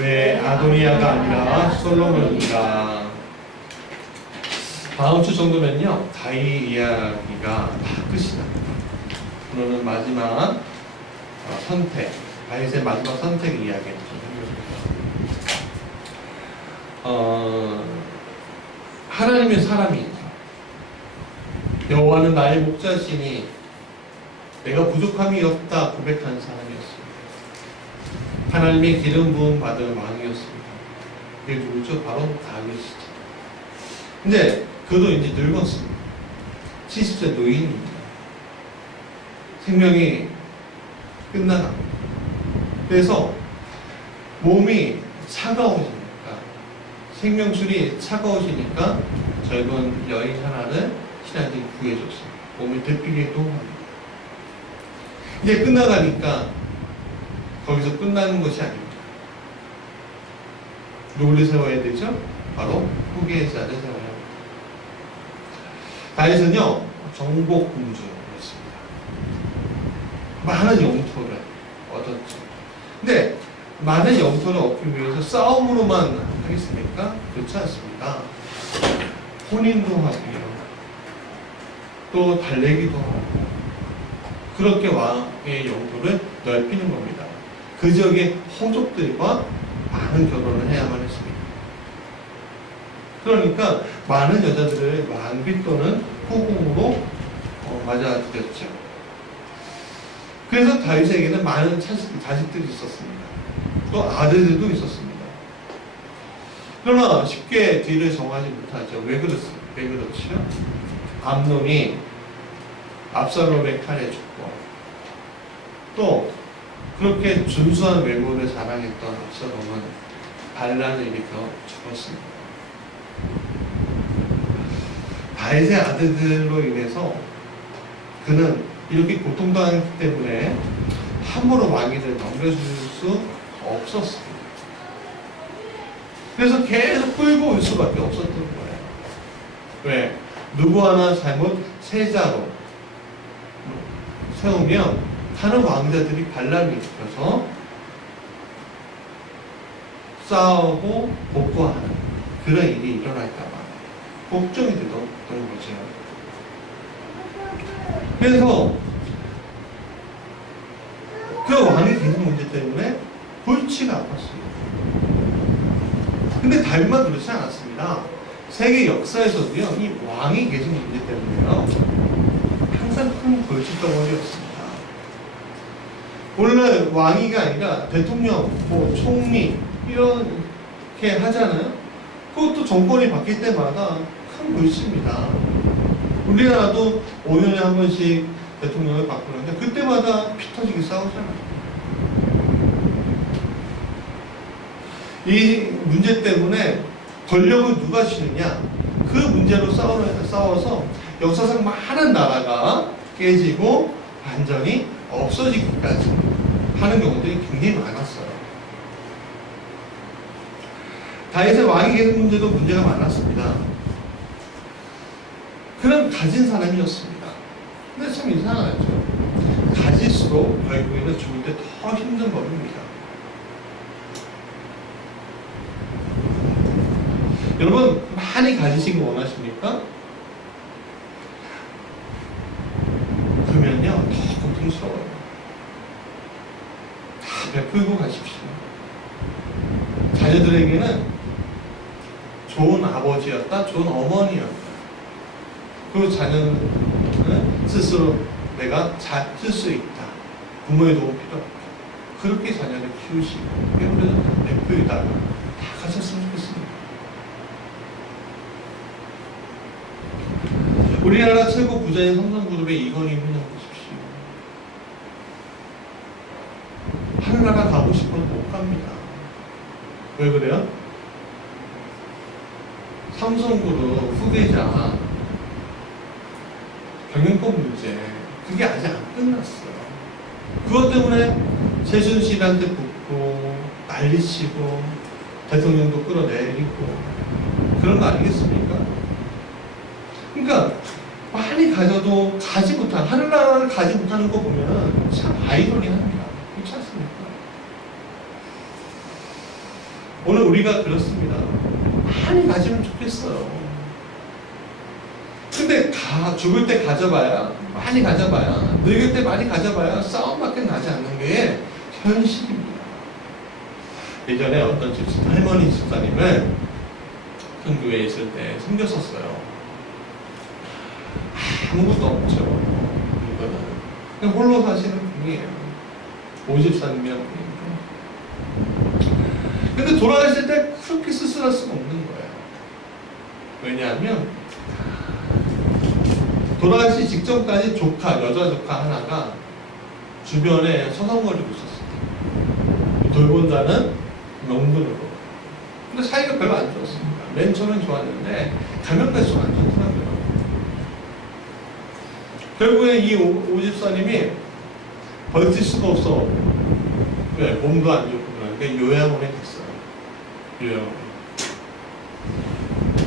왜 아도니아가 아니라 솔로몬인가? 다음 주 정도면요, 다윗 이야기가 다 끝이 납니다. 그러는 마지막 선택, 다윗의 마지막 선택 이야기를 좀 해보겠습니다. 하나님의 사람이죠. 여호와는 나의 목자시니 내가 부족함이 없다 고백한 사람이었습니다. 하나님의 기름 부음 받은 왕이었습니다. 그게 누구죠? 바로 다윗이죠. 근데 그도 이제 늙었습니다. 70세 노인입니다. 생명이 끝나갑니다. 그래서 몸이 차가워지니까, 생명줄이 차가워지니까 젊은 여인 하나를 신하들이 구해줬습니다. 몸을 데피기도 합니다. 이제 끝나가니까 거기서 끝나는 것이 아닙니다. 누구를 세워야 되죠? 바로 후계자를 세워야 합니다. 다윗은요, 정복공주였습니다. 많은 영토를 얻었죠. 근데 많은 영토를 얻기 위해서 싸움으로만 하겠습니까? 그렇지 않습니다. 혼인도 하고요, 또 달래기도 하고, 그렇게 왕의 영토를 넓히는 겁니다. 그 지역의 호족들과 많은 결혼을 해야만 했습니다. 그러니까 많은 여자들을 왕비 또는 후궁으로 맞아들였죠. 그래서 다윗에게는 많은 자식들이 있었습니다. 또 아들들도 있었습니다. 그러나 쉽게 뒤를 정하지 못하죠. 왜 그렇죠? 암논이 압살롬의 칼에 죽고, 또 그렇게 준수한 외모를 자랑했던 압살롬은 반란을 일으켜 죽었습니다. 다윗의 아들들로 인해서 그는 이렇게 고통당했기 때문에 함부로 왕위를 넘겨줄 수 없었습니다. 그래서 계속 끌고 올 수밖에 없었던 거예요. 왜? 누구 하나 잘못 세자로 세우면 다른 왕자들이 반란을 일으켜서 싸우고 복구하는 그런 일이 일어날까봐 걱정이 되던 거죠. 그래서 그 왕이 계신 문제 때문에 골치가 아팠습니다. 근데 다윗만 그렇지 않았습니다. 세계 역사에서도요, 이 왕이 계신 문제 때문에요, 항상 큰 골칫덩어리였습니다. 원래 왕위가 아니라 대통령, 총리 이렇게 하잖아요. 그것도 정권이 바뀔 때마다 큰 골치입니다. 우리나라도 5년에 한 번씩 대통령을 바꾸는데 그때마다 피 터지게 싸우잖아요. 이 문제 때문에 권력을 누가 쥐느냐, 그 문제로 싸워서 역사상 많은 나라가 깨지고 완전히 없어지기까지 하는 경우들이 굉장히 많았어요. 다윗의 왕이 계신 문제도 문제가 많았습니다. 그는 가진 사람이었습니다. 근데 참 이상하죠. 가질수록 결국에는 죽을 때 더 힘든 법입니다. 여러분, 많이 가지시기 원하십니까? 그러면요, 더 고통스러워요. 다 베풀고 가십시오. 자녀들에게는 좋은 아버지였다, 좋은 어머니였다. 그리고 자녀는 스스로 내가 잘 쓸 수 있다, 부모의 도움 필요 없다, 그렇게 자녀를 키우시고, 그래서 베풀다 다 가셨으면 좋겠습니다. 우리나라 최고 부자인 삼성그룹의 이건희 회장 보십시오. 하늘나라 가고 싶어도 못 갑니다. 왜 그래요? 삼성그룹 후계자 경영권 문제, 그게 아직 안 끝났어요. 그것 때문에 최순실한테 붙고 난리치고 대통령도 끌어내리고 그런 거 아니겠습니까? 그러니까 많이 가져도 가지 못한, 하늘나라를 가지 못하는 거 보면 참 아이러니합니다. 그렇지 않습니까? 우리가 그렇습니다. 많이 가지면 좋겠어요. 근데 죽을 때 가져봐야, 많이 가져봐야, 늙을 때 많이 가져봐야 싸움밖에 나지 않는 게 현실입니다. 예전에 어떤 할머니 집사님을 큰 교회에 있을 때 섬겼었어요. 아무것도 없죠. 이거는 그냥 홀로 사시는 분이에요. 오집사님이라고 그러니까. 근데 돌아가실 때 그렇게 쓸쓸할 수가 없는 거예요. 왜냐하면 돌아가시 직전까지 여자 조카 하나가 주변에 서성거리고 있었어요. 돌본다는 명분으로. 근데 사이가 별로 안 좋았습니다. 맨 처음엔 좋았는데 가면 갈수록 안 좋더라고요. 결국에 이 오집사님이 버틸 수가 없어. 왜? 몸도 안 좋고 그러니까 요양원에 갔어요. 요양원에.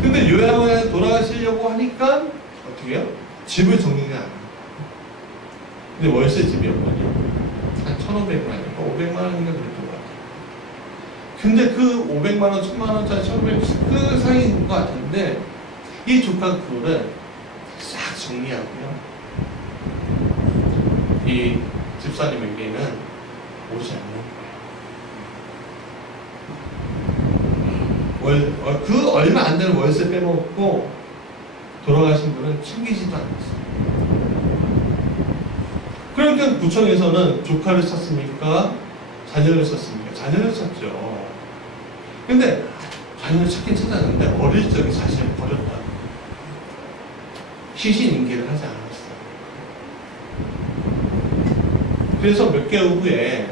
근데 요양원에 돌아가시려고 하니까 어떻게 해요? 집을 정리가 안 해요. 근데 월세 집이었거든요. 한 1,500만 원인가 500만 원인가 그랬던 것 같아요. 근데 그 500만 원, 1,000만 원짜리 1,500만 원 그 사이인 것 같은데 이 조카 그거를 싹 정리하고요. 이 집사님에게는 오지 않는 거예요. 그 얼마 안 되는 월세 빼먹고 돌아가신 분은 챙기지도 않았어요. 그러니까 구청에서는 조카를 찾습니까? 자녀를 찾습니까? 자녀를 찾죠. 근데 자녀를 찾긴 찾았는데 어릴 적에 사실 버렸다. 시신인계를 하지 않았어요. 그래서 몇 개월 후에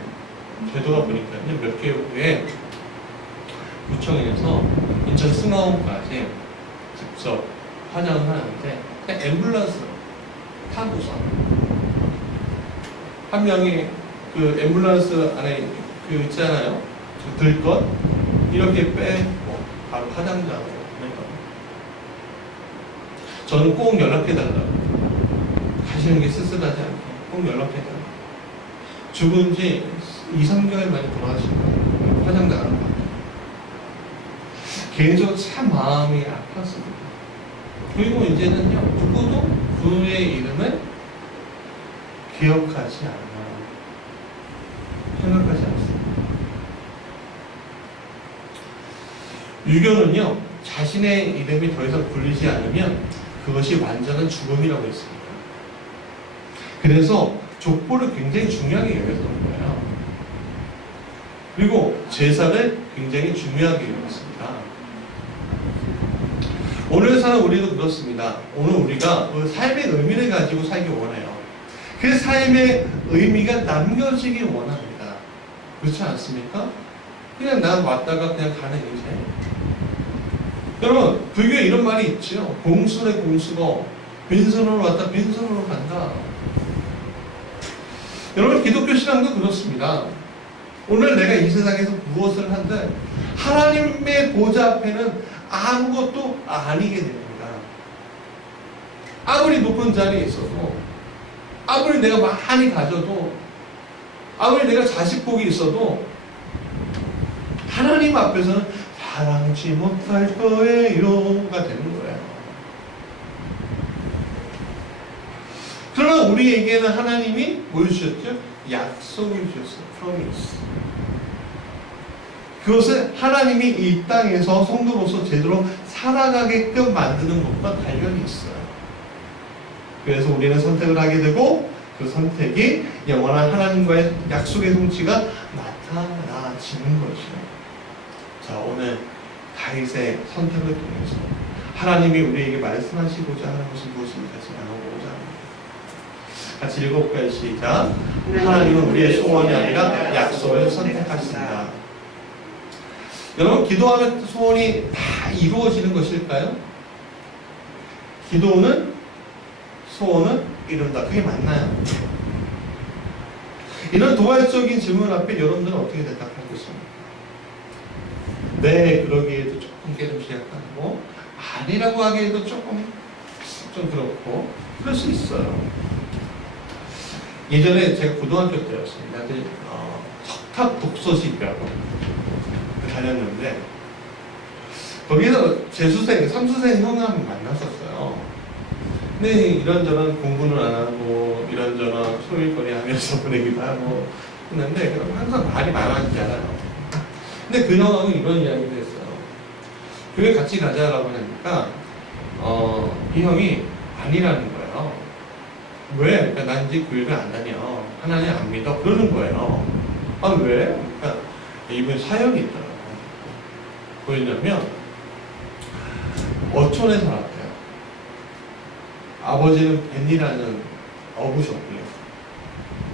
되돌아 보니까요. 몇 개월 후에 구청에서 인천 승하원까지 직접 화장을 하는데 그냥 앰뷸런스 타고서 한 명이 그 앰뷸런스 안에 그 있잖아요. 들 것 이렇게 빼고 바로 화장장으로 보내거든요. 저는 꼭 연락해달라고. 가시는 게 쓸쓸하지 않게 꼭 연락해달라고. 죽은 지 2, 3개월 만에 돌아가신 거예요. 화장장하는 거. 개인적으로 참 마음이 아팠습니다. 그리고 이제는요, 누구도 그의 이름을 기억하지 않아요. 생각하지 않습니다. 유교는요, 자신의 이름이 더 이상 불리지 않으면 그것이 완전한 죽음이라고 했습니다. 그래서 족보를 굉장히 중요하게 여겼던 거예요. 그리고 제사를 굉장히 중요하게 여겼습니다. 오늘 사는 우리도 그렇습니다. 오늘 우리가 삶의 의미를 가지고 살기 원해요. 그 삶의 의미가 남겨지길 원합니다. 그렇지 않습니까? 그냥 난 왔다가 그냥 가는 인생. 여러분, 불교에 이런 말이 있죠. 공순의 공수고 빈손으로 왔다 빈손으로 간다. 여러분, 기독교 신앙도 그렇습니다. 오늘 내가 이 세상에서 무엇을 한들 하나님의 보좌 앞에는 아무것도 아니게 됩니다. 아무리 높은 자리에 있어도, 아무리 내가 많이 가져도, 아무리 내가 자식복이 있어도 하나님 앞에서는 사랑치 못할 거예요가 되는 거예요. 그러나 우리에게는 하나님이 뭘 주셨죠? 약속을 주셨어요. promise. 그것은 하나님이 이 땅에서 성도로서 제대로 살아가게끔 만드는 것과 관련이 있어요. 그래서 우리는 선택을 하게 되고 그 선택이 영원한 하나님과의 약속의 성취가 나타나지는 것이에요. 자, 오늘 다윗의 선택을 통해서 하나님이 우리에게 말씀하시고자 하는 것이 무엇인지 같이 나눠보고자 합니다. 같이 읽어볼까요? 시작. 하나님은 우리의 소원이 아니라 약속을 선택하신다. 여러분, 기도하면 소원이 다 이루어지는 것일까요? 기도는 소원을 이룬다. 그게 맞나요? 이런 도발적인 질문 앞에 여러분들은 어떻게 대답하겠습니까? 네, 그러기에도 조금 깨름씩 약하고 아니라고 하기에도 조금 좀 그렇고 그럴 수 있어요. 예전에 제가 고등학교 때였습니다. 석탑 독서실이라고 다녔는데 거기서 재수생, 삼수생 형을 한번 만났었어요. 근데 이런저런 공부는 안 하고 이런저런 소일거리 하면서 보내기도 하고 했는데 항상 말이 많아지잖아요. 근데 그 형하고 이런 이야기도 했어요. 교회 같이 가자라고 하니까 이 형이 아니라는 거예요. 왜? 그러니까 난 이제 교회를 안 다녀. 하나님 안 믿어. 그러는 거예요. 아 왜? 그러니까 이분 사연이 있더라고요. 뭐였냐면 어촌에 살았대요. 아버지는 벤이라는 어부셨고요.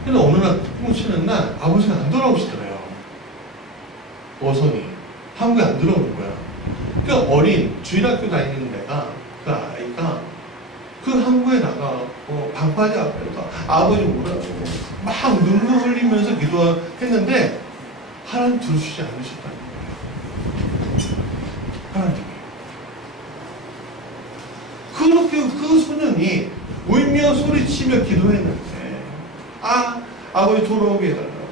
근데 어느 날 tung 치는 날 아버지가 안 돌아오시더래요. 어선이 한국에 안 들어오는 거야. 그 어린 주일학교 다니는 데가 그 아이가 그 항구에 나가고 방파제 앞에서 아버지 오라고 막 눈물 흘리면서 기도했는데 하나님 들으시지 않으셨다는 거예요. 하나님이 그렇게 그 소년이 울며 소리치며 기도했는데 아버지 돌아오게 해달라고.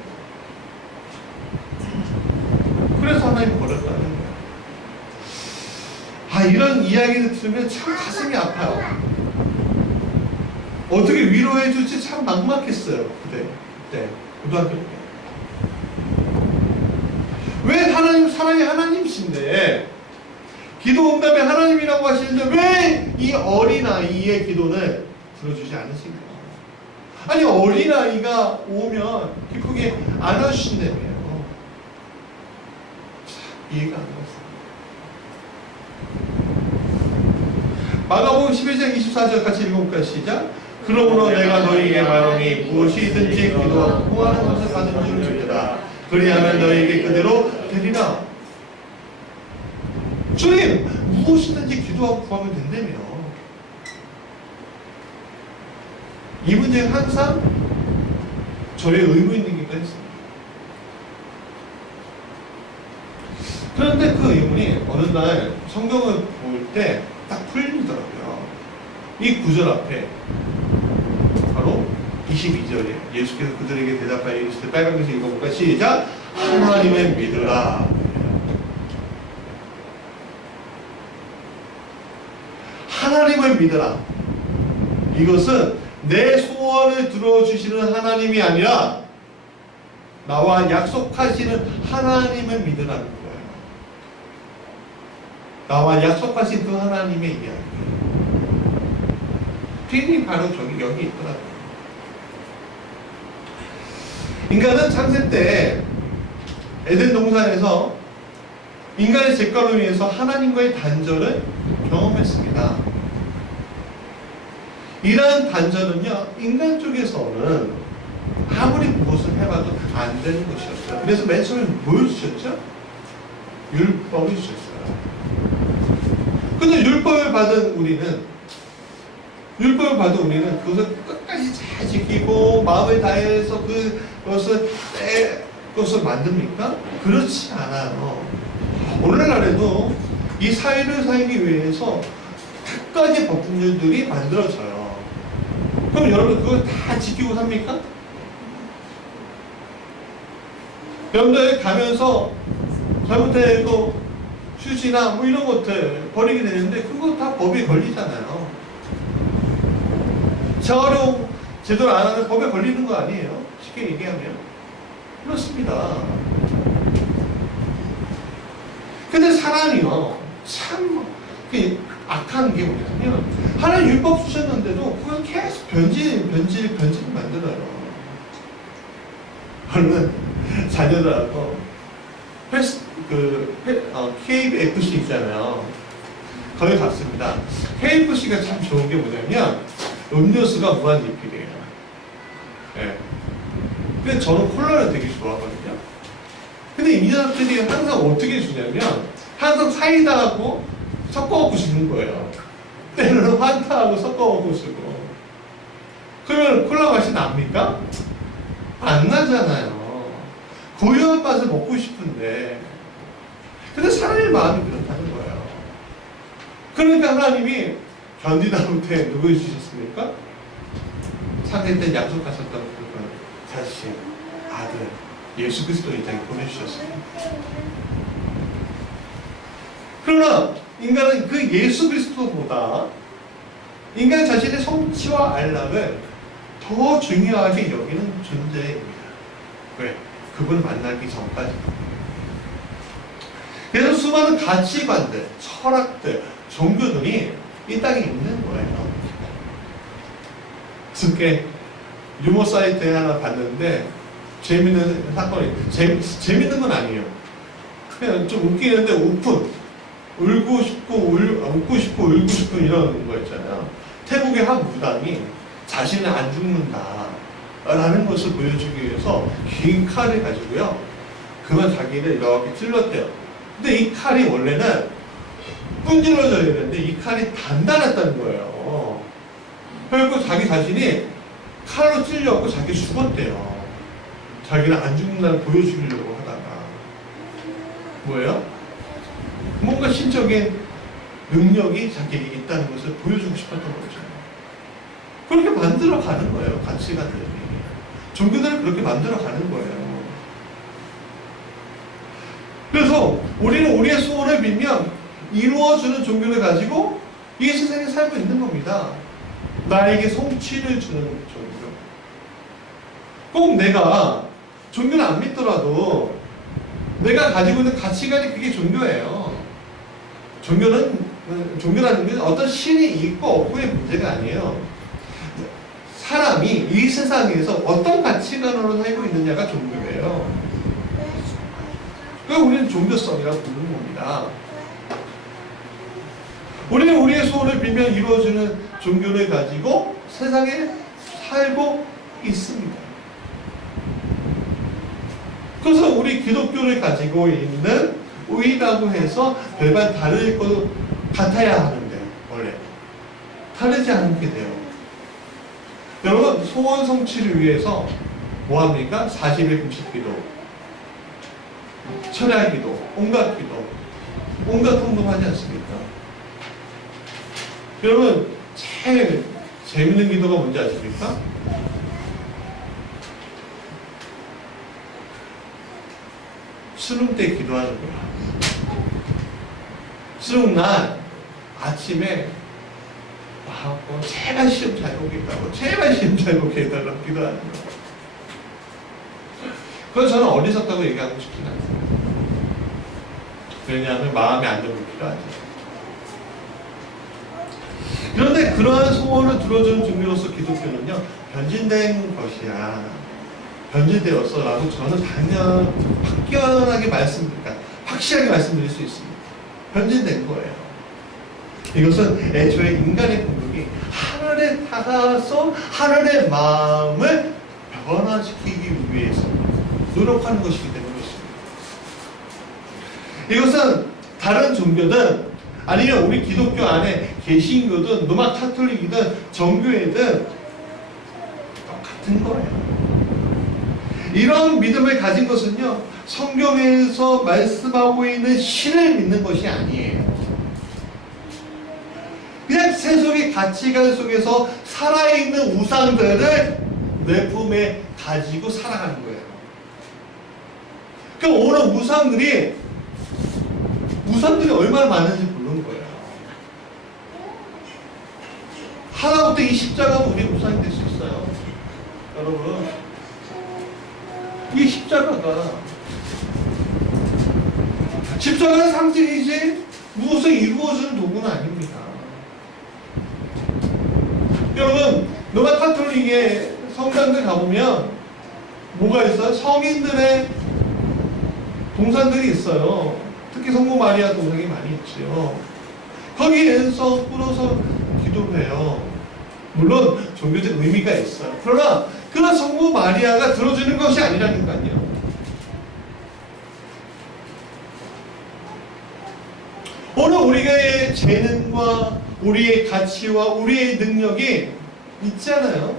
그래서 하나님 버렸다는 거예요. 이런 이야기를 들으면 참 가슴이 아파요. 어떻게 위로해 줄지 참 막막했어요. 그때 고등학교 때. 왜 하나님 사랑의 하나님이신데 기도 응답의 하나님이라고 하시는데 왜 이 어린아이의 기도를 들어주지 않으신가? 아니 어린아이가 오면 기쁘게 안아주신다며요. 참 이해가 안 갔어요. 마가복음 11장 24절 같이 읽어볼까요? 시작. 그러므로 내가 너희에게 말하니 무엇이든지 기도하고 구하는 것을 받는 줄 믿으라. 그리하면 너희에게 그대로 되리라. 주님 무엇이든지 기도하고 구하면 된다며. 이 문제는 항상 저의 의문이기도 했습니다. 그런데 그 의문이 어느 날 성경을 볼 때 딱 풀리더라고요. 이 구절 앞에 바로 22절에 예수께서 그들에게 대답하여 이르시되 빨간 글씨 읽어볼까? 시작! 하나님을 믿으라. 하나님을 믿으라. 이것은 내 소원을 들어주시는 하나님이 아니라 나와 약속하시는 하나님을 믿으라는 거예요. 나와 약속하신 그 하나님의 이야기. 필이 바로 여기 있더라고요. 인간은 창세 때 에덴 동산에서 인간의 죄가로 인해서 하나님과의 단절을 경험했습니다. 이러한 단절은요, 인간 쪽에서는 아무리 무엇을 해봐도 안 되는 것이었어요. 그래서 맨 처음에 뭘 주셨죠? 율법을 주셨어요. 근데 율법을 받은 우리는 그것을 끝까지 잘 지키고 마음을 다해서 그것을 만듭니까? 그렇지 않아요. 오늘날에도 이 사회를 살기 위해서 갖가지 법률들이 만들어져요. 그럼 여러분 그걸 다 지키고 삽니까? 여러분들 가면서 잘못해도 휴지나 뭐 이런 것들 버리게 되는데 그거 다 법에 걸리잖아요. 재활용 제대로 안 하면 법에 걸리는 거 아니에요? 쉽게 얘기하면. 그렇습니다. 근데 사람이요, 참 악한 게 뭐냐면 하나님 율법 주셨는데도 그걸 계속 변질 만들어요. 얼른 자녀들하고 KFC 있잖아요. 거기 갔습니다. KFC가 참 좋은 게 뭐냐면 음료수가 무한 리필이에요. 네. 근데 저는 콜라를 되게 좋아하거든요. 근데 이 녀석들이 항상 어떻게 주냐면 항상 사이다하고 섞어갖고 주는 거예요. 때로는 환타하고 섞어갖고 주고. 그러면 콜라 맛이 납니까? 안 나잖아요. 고유한 맛을 먹고 싶은데. 근데 사람의 마음이 그렇다는 거예요. 그러니까 하나님이 견디다 못해 누구 주셨습니까? 창세 때 약속하셨던 그분 자신, 아들 예수 그리스도 이 땅에 보내주셨습니다. 그러나 인간은 그 예수 그리스도보다 인간 자신의 성취와 안락을 더 중요하게 여기는 존재입니다. 왜? 그분을 만나기 전까지. 그래서 수많은 가치관들, 철학들, 종교들이 이 땅에 있는 거예요. 그게 유머 사이트에 하나 봤는데 재밌는 사건이, 재밌는 건 아니에요. 그냥 좀 웃기는데 울고 싶고 웃고 싶고 울고 싶고 이런 거 있잖아요. 태국의 한 무당이 자신은 안 죽는다 라는 것을 보여주기 위해서 긴 칼을 가지고요, 그만 자기를 이렇게 찔렀대요. 근데 이 칼이 원래는 분질러져 있는데 이 칼이 단단했다는 거예요. 그리고 자기 자신이 칼로 찔려갖고 자기 죽었대요. 자기는 안 죽는다는 보여주려고 하다가. 뭐예요? 뭔가 신적인 능력이 자기에게 있다는 것을 보여주고 싶었던 거죠. 그렇게 만들어 가는 거예요, 가치관들이. 종교들을 그렇게 만들어 가는 거예요. 그래서 우리는 우리의 소원을 빌면 이루어주는 종교를 가지고 이 세상에 살고 있는 겁니다. 나에게 성취를 주는 종교. 꼭 내가 종교를 안 믿더라도 내가 가지고 있는 가치관이 그게 종교예요. 종교라는 게 어떤 신이 있고 없고의 문제가 아니에요. 사람이 이 세상에서 어떤 가치관으로 살고 있느냐가 종교예요. 그걸 우리는 종교성이라고 부르는 겁니다. 우리는 우리의 소원을 빌면 이루어지는 종교를 가지고 세상에 살고 있습니다. 그래서 우리 기독교를 가지고 있는 의라고 해서 별반 다를 것 같아야 하는데 원래 다르지 않게 돼요. 여러분, 소원 성취를 위해서 뭐합니까? 40일 금식 기도, 철야 기도, 온갖 기도, 온갖 운동하지 않습니까? 여러분, 제일 재밌는 기도가 뭔지 아십니까? 수능 때 기도하는 거야. 수능 날 아침에 제발 시험 잘 보게 해달라고, 제발 시험 잘 보게 해달라고 기도하는 거야. 그건 저는 어리석다고 얘기하고 싶진 않습니다. 왜냐하면 마음의 안정이 필요하죠. 그런데 그러한 소원을 들어주는 종교로서 기독교는요, 변질된 것이야. 변질되었어 라고 저는 확연하게 확실하게 말씀드릴 수 있습니다. 변질된 거예요. 이것은 애초에 인간의 공격이 하늘에 닿아서 하늘의 마음을 변화시키기 위해서 노력하는 것이기 때문에 그렇습니다. 이것은 다른 종교든 아니면 우리 기독교 안에 개신교든 로마 카톨릭이든 정교회든 똑같은 거예요. 이런 믿음을 가진 것은요, 성경에서 말씀하고 있는 신을 믿는 것이 아니에요. 그냥 세속의 가치관 속에서 살아있는 우상들을 내 품에 가지고 살아가는 거예요. 그러니까 오늘 우상들이 얼마나 많은지 모르는 거예요. 하나부터 이 십자가가 우리 우상이 될 수 있어요. 여러분, 이 십자가는 상징이지 무엇을 이루어주는 도구는 아닙니다. 여러분, 로마 카톨릭의 성당들 가보면 뭐가 있어요? 성인들의 동상들이 있어요. 특히 성모 마리아 동상이 많이 있죠. 거기에서 꿇어서 기도를 해요. 물론 종교적 의미가 있어요. 그러나 그런 성모 마리아가 들어주는 것이 아니라니까요. 오늘 우리의 재능과 우리의 가치와 우리의 능력이 있잖아요.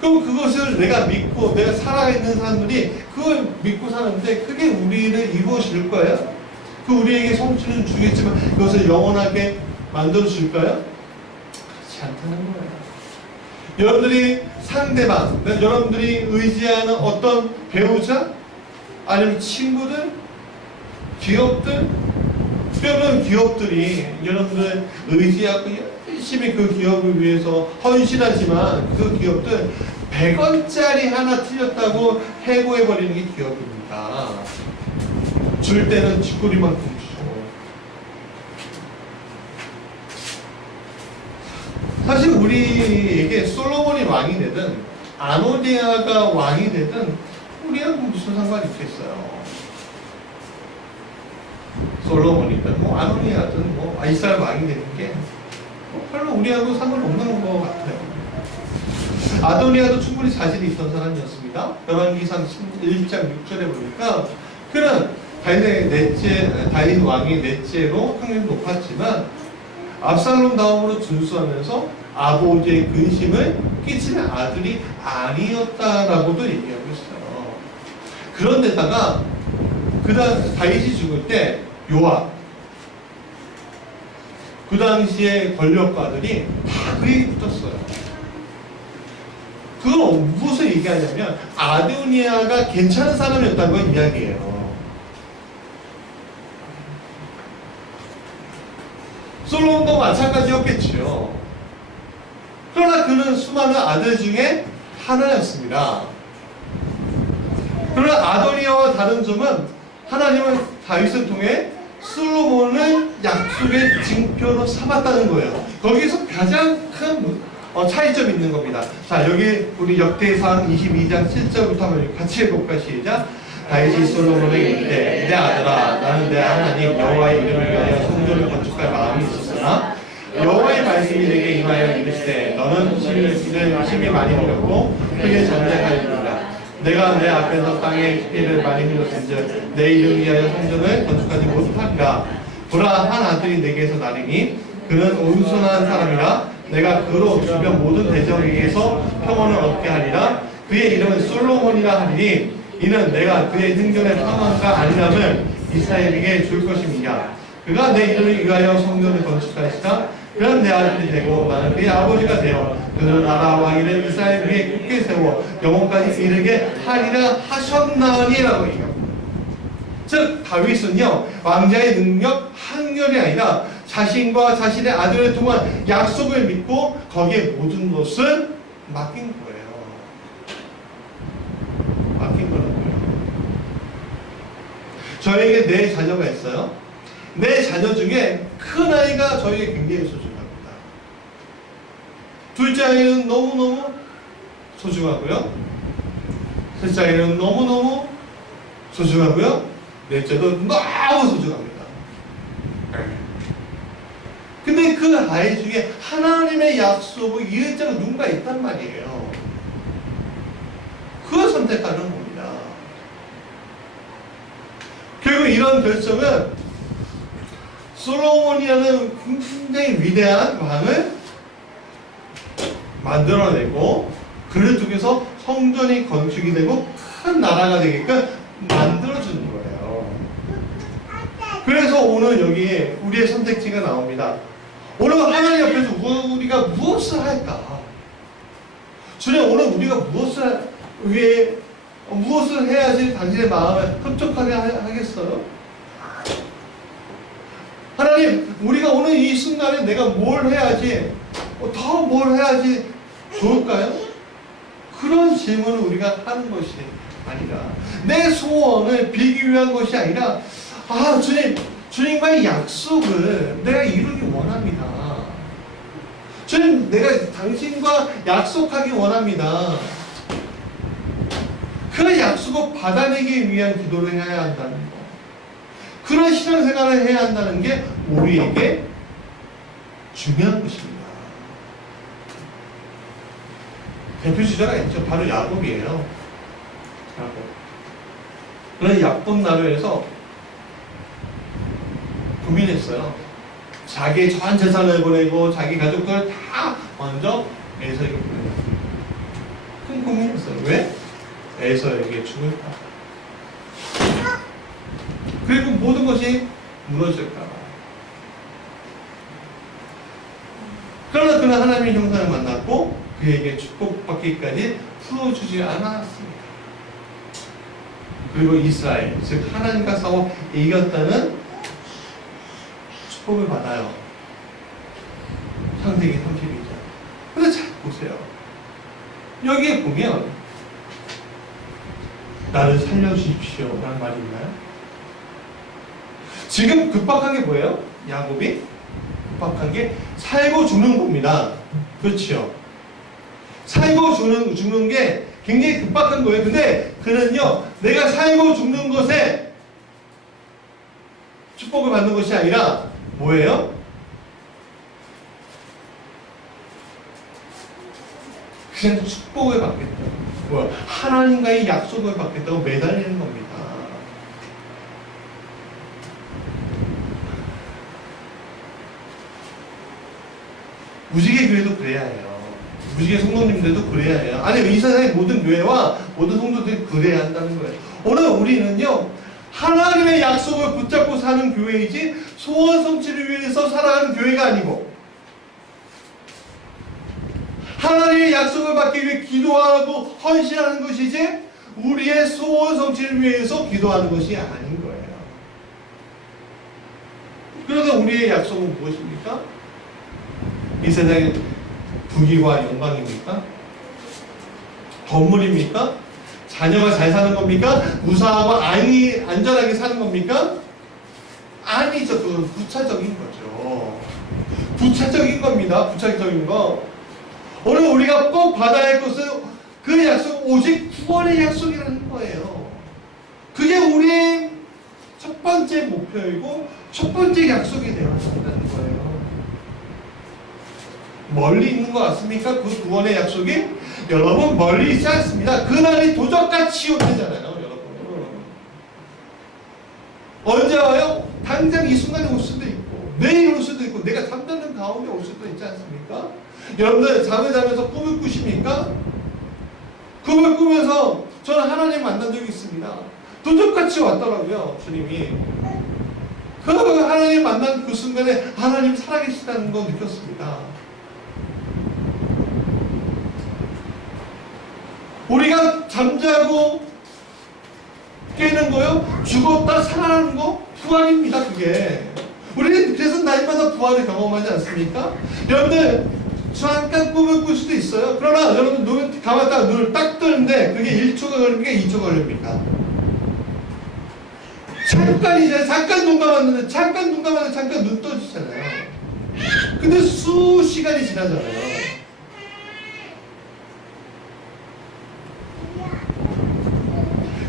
그럼 그것을 내가 믿고 내가 살아있는 사람들이 그걸 믿고 사는데 그게 우리를 이루어질 거예요? 그 우리에게 성취는 주겠지만 그것을 영원하게 만들어 줄까요? 그렇지 않다는 거예요. 여러분들이 상대방, 여러분들이 의지하는 어떤 배우자, 아니면 친구들, 기업들, 그러면 기업들이 여러분들 의지하고 열심히 그 기업을 위해서 헌신하지만 그 기업들 100원짜리 하나 틀렸다고 해고해버리는 게 기업입니다. 줄 때는 쥐꼬리만큼 주고. 사실 우리에게 솔로몬이 왕이 되든 아도니아가 왕이 되든 우리하고 무슨 상관이 있겠어요. 솔로몬이든 뭐 아도니아든 뭐 이스라엘 왕이 되는 게 별로 우리하고 상관없는 것 같아요. 아도니아도 충분히 자질이 있던 사람이었습니다. 열왕기상 1장 6절에 보니까 그는 다윗 왕이 넷째로 학력이 높았지만 압살롬 다음으로 준수하면서 아버지의 근심을 끼치는 아들이 아니었다라고도 얘기하고 있어요. 그런데다가 다윗이 죽을 때 요압, 그 당시에 권력가들이 다 그에게 붙었어요. 그건 무엇을 얘기하냐면 아도니아가 괜찮은 사람이었다는 걸 이야기해요. 솔로몬도 마찬가지였겠지요. 그러나 그는 수많은 아들 중에 하나였습니다. 그러나 아도니아와 다른 점은 하나님은 다윗을 통해 솔로몬을 약속의 징표로 삼았다는 거예요. 거기서 가장 큰 차이점이 있는 겁니다. 자, 여기 우리 역대상 22장 7절부터 한번 같이 해볼까? 시작. 다윗이 솔로몬에게 이르되 내 아들아 나는 내 하나님 여호와의 이름을 위하여 성전을 건축할 마음이 있었으나 여호와의 말씀이 내게 임하여 이르시되 너는 힘이 많이 흘렸고 크게 전쟁하리라. 내가 내 앞에서 땅에 피를 많이 흘렸은즉 내 이름 위하여 성전을 건축하지 못하리라. 보라 한 아들이 내게서 나리니 그는 온순한 사람이라 내가 그로 주변 모든 대적에게서 평온을 얻게 하리라. 그의 이름은 솔로몬이라 하리니 이는 내가 그의 생전의 평안가 아니함을 이스라엘에게 줄 것임이냐. 그가 내 이름을 위하여 성전을 건축하시다. 그는 내 아들이 되고 나는 그의 아버지가 되어 그는 나라 왕위를 이스라엘 위에 굳게 세워 영원까지 이르게 하리라 하셨나니라고 얘기합니다. 즉 다윗은요 왕자의 능력 한결이 아니라 자신과 자신의 아들을 통한 약속을 믿고 거기에 모든 것을 맡긴 거예요. 맡긴 거라고요. 저에게 네 자녀가 있어요. 내 자녀 중에 큰 아이가 저에게 굉장히 소중합니다. 둘째 아이는 너무너무 소중하고요. 셋째 아이는 너무너무 소중하고요. 넷째도 너무 소중합니다. 근데 그 아이 중에 하나님의 약속을 이을 자가 누군가 있단 말이에요. 그걸 선택하는 겁니다. 결국 이런 결정은 솔로몬이라는 굉장히 위대한 왕을 만들어내고 그를 통해서 성전이 건축이 되고 큰 나라가 되게끔 만들어주는 거예요. 그래서 오늘 여기에 우리의 선택지가 나옵니다. 오늘 하나님 앞에서 우리가 무엇을 할까? 주님 오늘 우리가 무엇을 해야지 당신의 마음을 흡족하게 하겠어요? 하나님 우리가 오늘 이 순간에 내가 뭘 해야지 더 뭘 해야지 좋을까요? 그런 질문을 우리가 하는 것이 아니라 내 소원을 빌기 위한 것이 아니라 주님과의 약속을 내가 이루기 원합니다. 주님 내가 당신과 약속하기 원합니다. 그 약속을 받아내기 위한 기도를 해야 한다는 거. 그런 신앙생활을 해야 한다는 게 우리에게 중요한 것입니다. 대표 주자가 있죠. 바로 야곱이에요. 야곱. 그런 야곱 나라에서 고민했어요. 자기의 전 재산을 보내고 자기 가족들 다 먼저 에서에게 보내요. 큰 고민했어요. 왜? 에서에게 죽을까? 그리고 모든 것이 무너질까 봐. 그러나 그는 하나님의 형상을 만났고 그에게 축복받기까지 풀어주지 않았습니다. 그리고 이스라엘, 즉 하나님과 싸워 이겼다는 축복을 받아요. 창세기 32장. 근데 잘 보세요. 여기에 보면 나를 살려주십시오 라는 말이 있나요? 지금 급박한 게 뭐예요? 야곱이 급박한 게 살고 죽는 겁니다. 그렇죠? 살고 죽는 게 굉장히 급박한 거예요. 근데 그는요, 내가 살고 죽는 것에 축복을 받는 것이 아니라 뭐예요? 그냥 축복을 받겠다고, 뭐야, 하나님과의 약속을 받겠다고 매달리는 겁니다. 무지개 교회도 그래야 해요. 무지개 성도님들도 그래야 해요. 아니, 이 세상의 모든 교회와 모든 성도들이 그래야 한다는 거예요. 오늘 우리는요, 하나님의 약속을 붙잡고 사는 교회이지 소원 성취를 위해서 살아가는 교회가 아니고, 하나님의 약속을 받기 위해 기도하고 헌신하는 것이지 우리의 소원 성취를 위해서 기도하는 것이 아닌 거예요. 그래서 우리의 약속은 무엇입니까? 이 세상의 부귀와 영광입니까? 건물입니까? 자녀가 잘 사는 겁니까? 무사하고 안전하게 사는 겁니까? 아니죠. 그건 부차적인 거죠. 부차적인 겁니다. 부차적인 거. 오늘 우리가 꼭 받아야 할 것은 그 약속, 오직 구원의 약속이라는 거예요. 그게 우리의 첫 번째 목표이고 첫 번째 약속이 되어야 한다는 거예요. 멀리 있는 것 같습니까? 그 구원의 약속이? 여러분, 멀리 있지 않습니다. 그날이 도적같이 오잖아요, 여러분. 언제 와요? 당장 이 순간에 올 수도 있고, 내일 올 수도 있고, 내가 잠자는 가운데 올 수도 있지 않습니까? 여러분들 잠을 자면서 꿈을 꾸십니까? 꿈을 꾸면서 저는 하나님 만난 적이 있습니다. 도적같이 왔더라고요, 주님이. 그 하나님 만난 그 순간에 하나님 살아계시다는 거 느꼈습니다. 우리가 잠자고 깨는 거요? 죽었다 살아나는 거? 부활입니다, 그게. 우리는 그래서 날마다 부활을 경험하지 않습니까? 여러분들, 잠깐 꿈을 꿀 수도 있어요. 그러나 여러분, 눈을 감았다가 눈을 딱 뜨는데 그게 1초가 걸립니까? 2초가 걸립니까? 잠깐이잖아요. 잠깐 눈 감았는데, 잠깐 눈 떠지잖아요. 근데 수시간이 지나잖아요.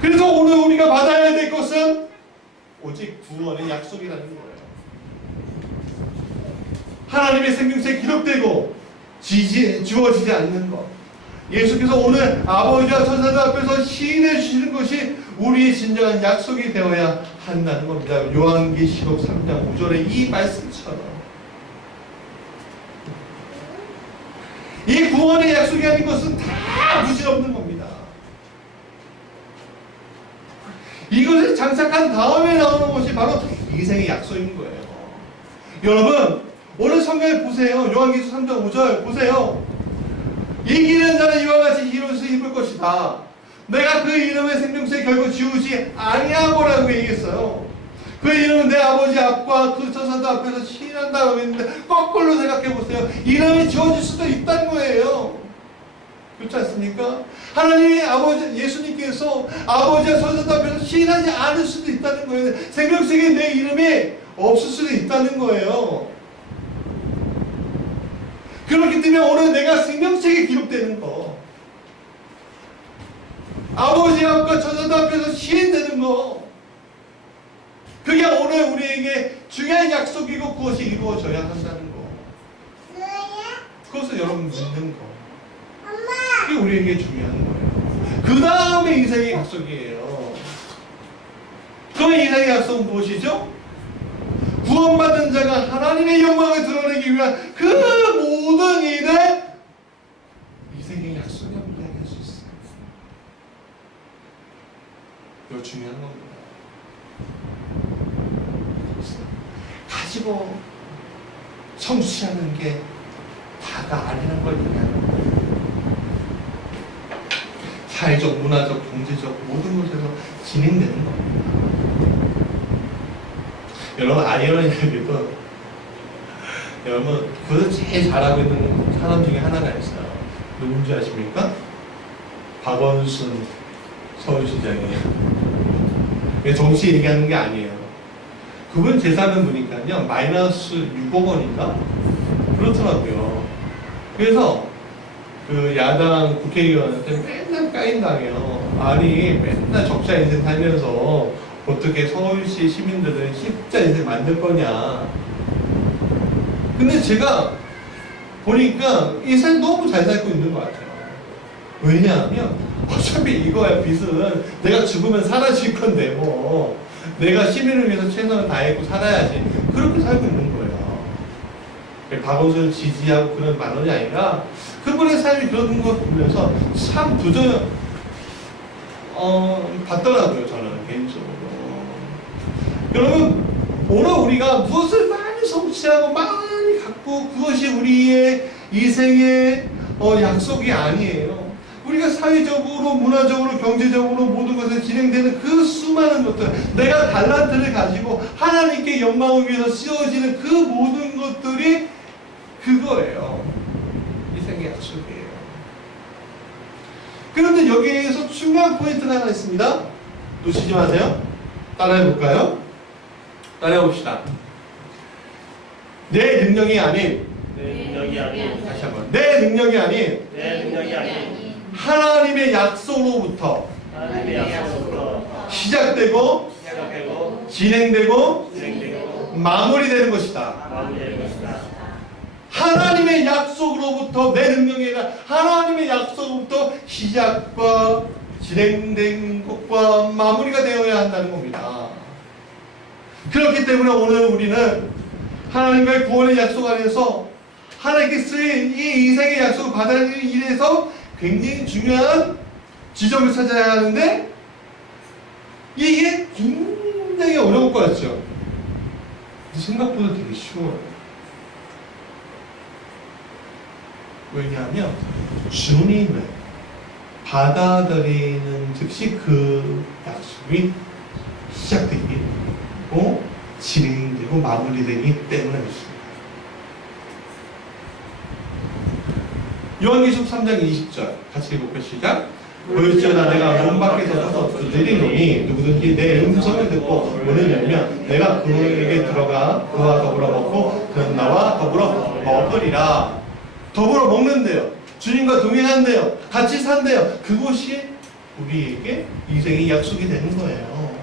그래서 오늘 우리가 받아야 될 것은 오직 구원의 약속이라는 거예요. 하나님의 생명체에 기록되고 주어지지 않는 것. 예수께서 오늘 아버지와 천사들 앞에서 시인해 주시는 것이 우리의 진정한 약속이 되어야 한다는 겁니다. 요한계시록 3장 5절의 이 말씀처럼. 이 구원의 약속이 아닌 것은 다 부질없는 겁니다. 이것을 장착한 다음에 나오는 것이 바로 인생의 약속인 거예요. 여러분, 오늘 성경에 보세요. 요한계시록 3장 5절 보세요. 이기는 자는 이와 같이 흰옷을 입을 것이다. 내가 그 이름의 생명수에 결국 지우지 아니하고라고 얘기했어요. 그 이름은 내 아버지 앞과 그 천사들 앞에서 시인한다고 했는데 거꾸로 생각해보세요. 이름이 지워질 수도 있다는 거예요. 그렇지 않습니까? 하나님이 아버지, 예수님께서 아버지와 천사들 앞에서 시인하지 않을 수도 있다는 거예요. 생명책에 내 이름이 없을 수도 있다는 거예요. 그렇기 때문에 오늘 내가 생명책에 기록되는 거, 아버지 앞과 천사들 앞에서 시인되는 거, 그게 오늘 우리에게 중요한 약속이고 그것이 이루어져야 한다는 거. 그것을 여러분 믿는 거. 그게 우리에게 중요한 거예요. 그 다음에 인생의 약속이에요. 그럼 인생의 약속은 무엇이죠? 구원받은 자가 하나님의 영광을 드러내기 위한 그 모든 일에 인생의 약속이라고 이야기할 수 있어요. 이거 중요한 겁니다. 가지고 성취하는 게 다가 아니라는 걸 얘기하는 거예요. 사회적, 문화적, 경제적 모든 것에서 진행되는 겁니다. 여러분, 아이러니하게도 여러분, 그것을 제일 잘하고 있는 사람 중에 하나가 있어요. 누군지 아십니까? 박원순 서울시장이에요. 정치 얘기하는 게 아니에요. 그분 재산은 보니까요, 마이너스 6억 원인가? 그렇더라고요. 그래서 그 야당 국회의원한테 맨날 까인당해요. 아니, 맨날 적자 인생 살면서 어떻게 서울시 시민들은 십자 인생 만들 거냐. 근데 제가 보니까 이 삶 너무 잘 살고 있는 것 같아요. 왜냐하면 어차피 이거야, 빚은. 내가 죽으면 사라질 건데 뭐 내가 시민을 위해서 최선을 다했고 살아야지. 그렇게 살고 있는 거예요. 박원순을 지지하고 그런 만원이 아니라 그분의 삶이 그런 거 보면서 참 도전 받더라고요. 저는 개인적으로. 여러분, 오늘 우리가 무엇을 많이 성취하고 많이 갖고 그것이 우리의 이생의 약속이 아니에요. 우리가 사회적으로, 문화적으로, 경제적으로 모든 것에 진행되는 그 수많은 것들, 내가 달란트를 가지고 하나님께 영광을 위해서 씌워지는 그 모든 것들이 그거예요. 이생의 약속이에요. 그런데 여기에서 중요한 포인트가 하나 있습니다. 놓치지 마세요. 따라해 볼까요? 따라해 봅시다. 내 능력이 아닌, 다시 한번, 내 능력이 아닌 하나님의 약속으로부터 시작되고 진행되고 마무리되는 것이다. 하나님의 약속으로부터, 내 능력이 아니라 하나님의 약속으로부터 시작과 진행된 것과 마무리가 되어야 한다는 겁니다. 그렇기 때문에 오늘 우리는 하나님과의 구원의 약속 안에서 하나님께 쓰인 이 인생의 약속을 받아들이는 일에서 굉장히 중요한 지점을 찾아야 하는데, 이게 굉장히 어려울 것 같죠? 생각보다 되게 쉬워요. 왜냐하면 주님을 받아들이는 즉시 그 약속이 시작되고 진행되고 마무리되기 때문에 그렇습니다. 요한계시록 3장 20절 같이 읽어볼까요? 시작. 보일지어다 내가 문 밖에 서서 두드리노니 누구든지 내 음성을 듣고 문을 열면 내가 그에게 들어가 그와 더불어 먹고 그는 나와 더불어 먹으리라. 더불어 먹는데요, 주님과 동행한대요, 같이 산대요. 그곳이 우리에게 인생의 약속이 되는 거예요.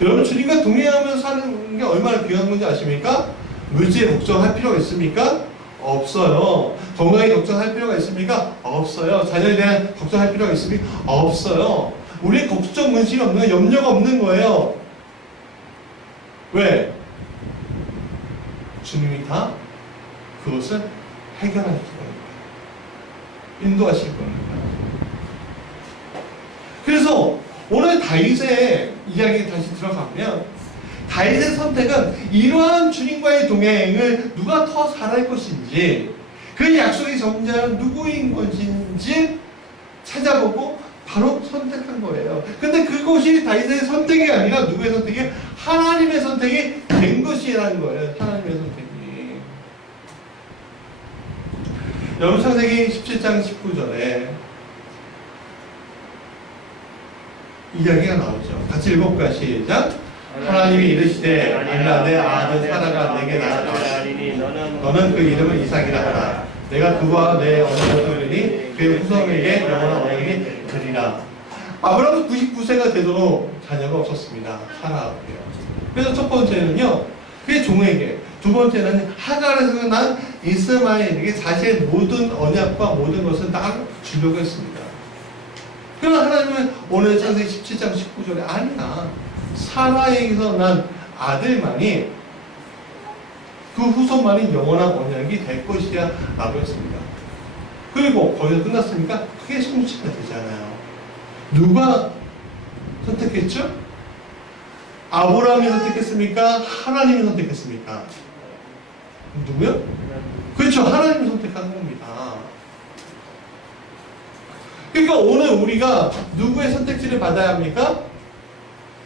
여러분, 주님과 동행하면서 사는 게 얼마나 귀한 건지 아십니까? 물질에 걱정할 필요가 있습니까? 없어요. 건강에 걱정할 필요가 있습니까? 없어요. 자녀에 대한 걱정할 필요가 있습니까? 없어요. 우리의 걱정, 근심이 없는 거예요. 염려가 없는 거예요. 왜? 주님이 다 그것을 해결하실 겁니다. 인도하실 겁니다. 그래서 오늘 다윗의 이야기 다시 들어가면, 다윗의 선택은 이러한 주님과의 동행을 누가 더 잘할 것인지, 그 약속의 정자는 누구인 것인지 찾아보고 바로 선택한 거예요. 근데 그것이 다윗의 선택이 아니라 누구의 선택이? 하나님의 선택이 된 것이라는 거예요. 하나님의 선택이. 여러분, 창세기 17장 19절에 이야기가 나오죠. 같이 읽어볼까요? 시작. 하나님이 이르시되 아니라 내 아들 사라가 내게 낳았으니 너는 그 이름을 이삭이라 하라. 내가 그와 내 언약을 두리니 그의 후손에게 영원한 언약이 되리라. 아브라함은 99세가 되도록 자녀가 없었습니다. 사라하고요. 그래서 첫 번째는요, 그의 종에게, 두 번째는 하갈에서 난 이스마엘에게 자신의 모든 언약과 모든 것을 다 주려고 했습니다. 그러나 하나님은 오늘 창세기 17장 19절에 아니야, 사라에게서 난 아들만이, 그 후손만이 영원한 언약이 될 것이야 라고 했습니다. 그리고 거기서 끝났습니까? 그게 성취가 되잖아요. 누가 선택했죠? 아브라함이 선택했습니까? 하나님이 선택했습니까? 누구요? 그렇죠. 하나님이 선택한 겁니다. 그러니까 오늘 우리가 누구의 선택지를 받아야 합니까?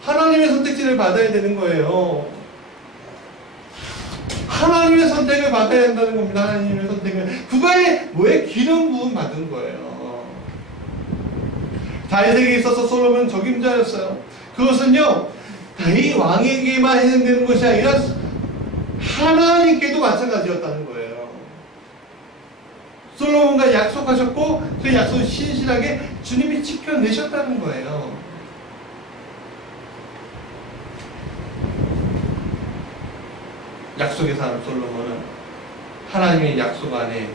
하나님의 선택지를 받아야 되는 거예요. 하나님의 선택을 받아야 된다는 겁니다. 하나님의 선택을. 그거에 왜 기름 부음 받은 거예요. 다윗에게 있어서 솔로몬은 적임자였어요. 그것은요, 다윗 왕에게만 해당되는 것이 아니라 하나님께도 마찬가지였다는 거예요. 솔로몬과 약속하셨고 그 약속을 신실하게 주님이 지켜내셨다는 거예요. 약속의 사람 솔로몬은 하나님의 약속 안에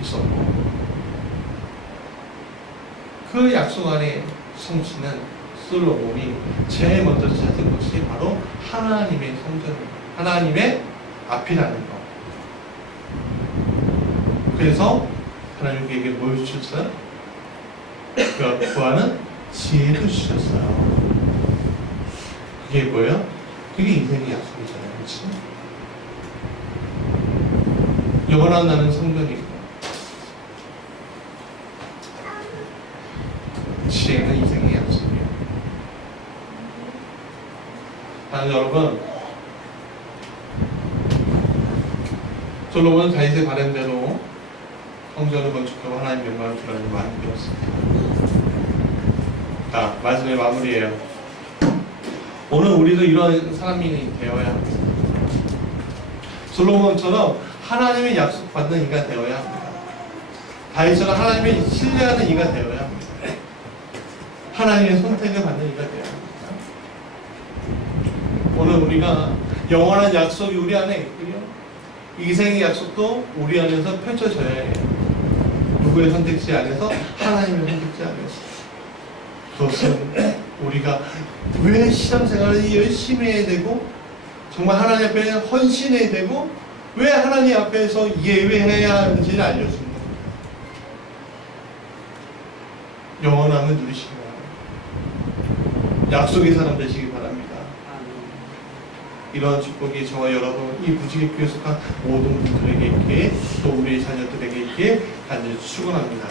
있었고 그 약속 안에 성취는 솔로몬이 제일 먼저 찾은 것이 바로 하나님의 성전입니다. 하나님의 앞이라는 것. 그래서 하나님 그에게 뭘 주셨어요? 그 구하는 지혜를 주셨어요. 그게 뭐예요? 그게 인생의 약속이잖아요. 그렇지? 영원한 나는 성전이고 지혜는 인생의 약속이에요. 여러분, 솔로몬은 다윗의 바람대로 성전을 건축하고 하나님 영광을 주라는 많이 배웠습니다. 자, 말씀의 마무리예요. 오늘 우리도 이런 사람이 되어야 합니다. 솔로몬처럼 하나님의 약속 받는 이가 되어야 합니다. 다윗처럼 하나님의 신뢰하는 이가 되어야 합니다. 하나님의 선택을 받는 이가 되어야 합니다. 오늘 우리가 영원한 약속이 우리 안에 있고요. 이생의 약속도 우리 안에서 펼쳐져야 해요. 누구의 선택지 안에서? 하나님의 선택지 안에서. 그것은 우리가 왜 신앙생활을 열심히 해야 되고 정말 하나님 앞에 헌신해야 되고 왜 하나님 앞에서 예외해야 하는지를 알려줍니다. 영원함을 누리시기 바랍니다. 약속의 사람 되시기 바랍니다. 이러한 축복이 저와 여러분 이 무지개 교회 속한 모든 분들에게 있기에 또 우리 자녀들에게 있기에 간절히 축원합니다.